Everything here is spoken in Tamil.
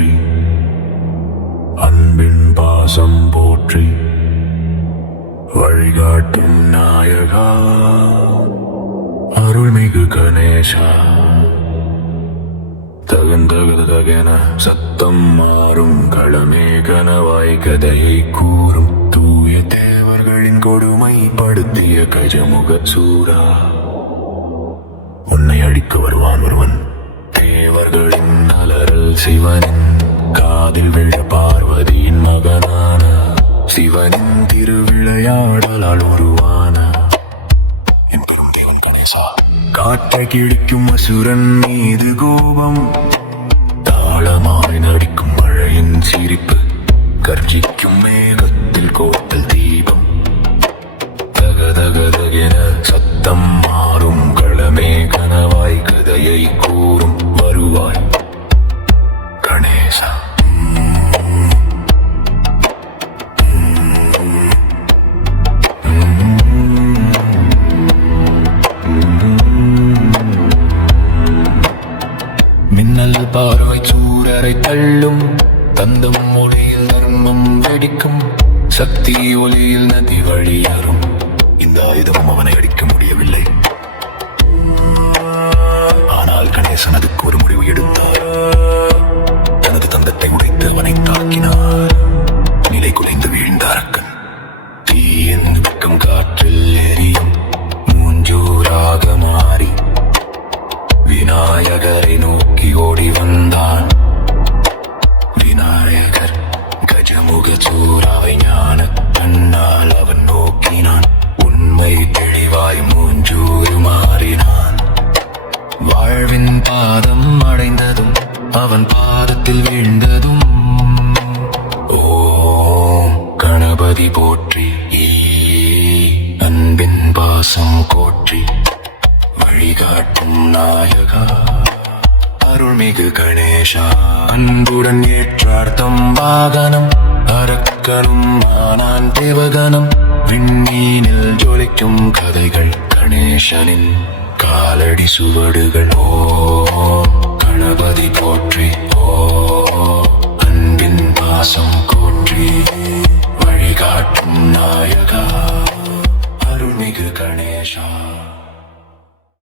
போற்றி. அன்பின் பாசம் போற்றி. வழிகாட்டும் நாயகா. அருள்மிகு கணேஷா தகுந்தகதகென சத்தம் மாறும் களமே கனவாய் கதையை கூறும் தூய தேவர்களின் கொடுமை படுத்திய கஜமுக சூரா. உன்னை அடிக்க வருவான் ஒருவன். தேவர்களின் சிவனின் காதில் விழ பார்வதியின் மகனான. சிவனின் திருவிளையாடலால் உருவான. என் பெரும் தேவன் கணேசா காற்றை கிழிக்கும் அசுரன் மீது கோபம். தாளமாய் நடிக்கும் மழையின் சிரிப்பு கர்ஜிக்கும் மேகத்தில் கோட்டல் தீபம். தக தக தகதகதகென சத்தம் பார்வை சூரரை தள்ளும் தந்தம் ஒளியில் தர்மம் வெடிக்கும் சக்தி ஒளியில் நதி வழியரும் இந்த ஆயுதமும் அவனை அடிக்க முடியவில்லை. ஆனால் கணேசன் அதுக்கு ஒரு முடிவு எடுத்தார். தனது தந்தத்தை உடைத்து அவனை தாக்கினார். நிலை குலைந்து வீழ்ந்தார்கள் அவன் பாதத்தில் வீழ்ந்ததும் ஓம் கணபதி போற்றி அன்பின் பாசம் கோற்றி வழிகாட்டும் நாயகா அருள்மிகு கணேஷா அன்புடன் ஏற்றார்த்தம் வாகனம் அரக்கனும் ஆனான் தேவகனம் விண்மீனில் ஜொலிக்கும் கதைகள் கணேசனின் காலடி சுவடுகள் ஓ கணபதி போற்றி. ஓ அன்பின் பாசம் கூற்றி. வழிகாட்டும் நாயகா அருள்மிகு கணேஷா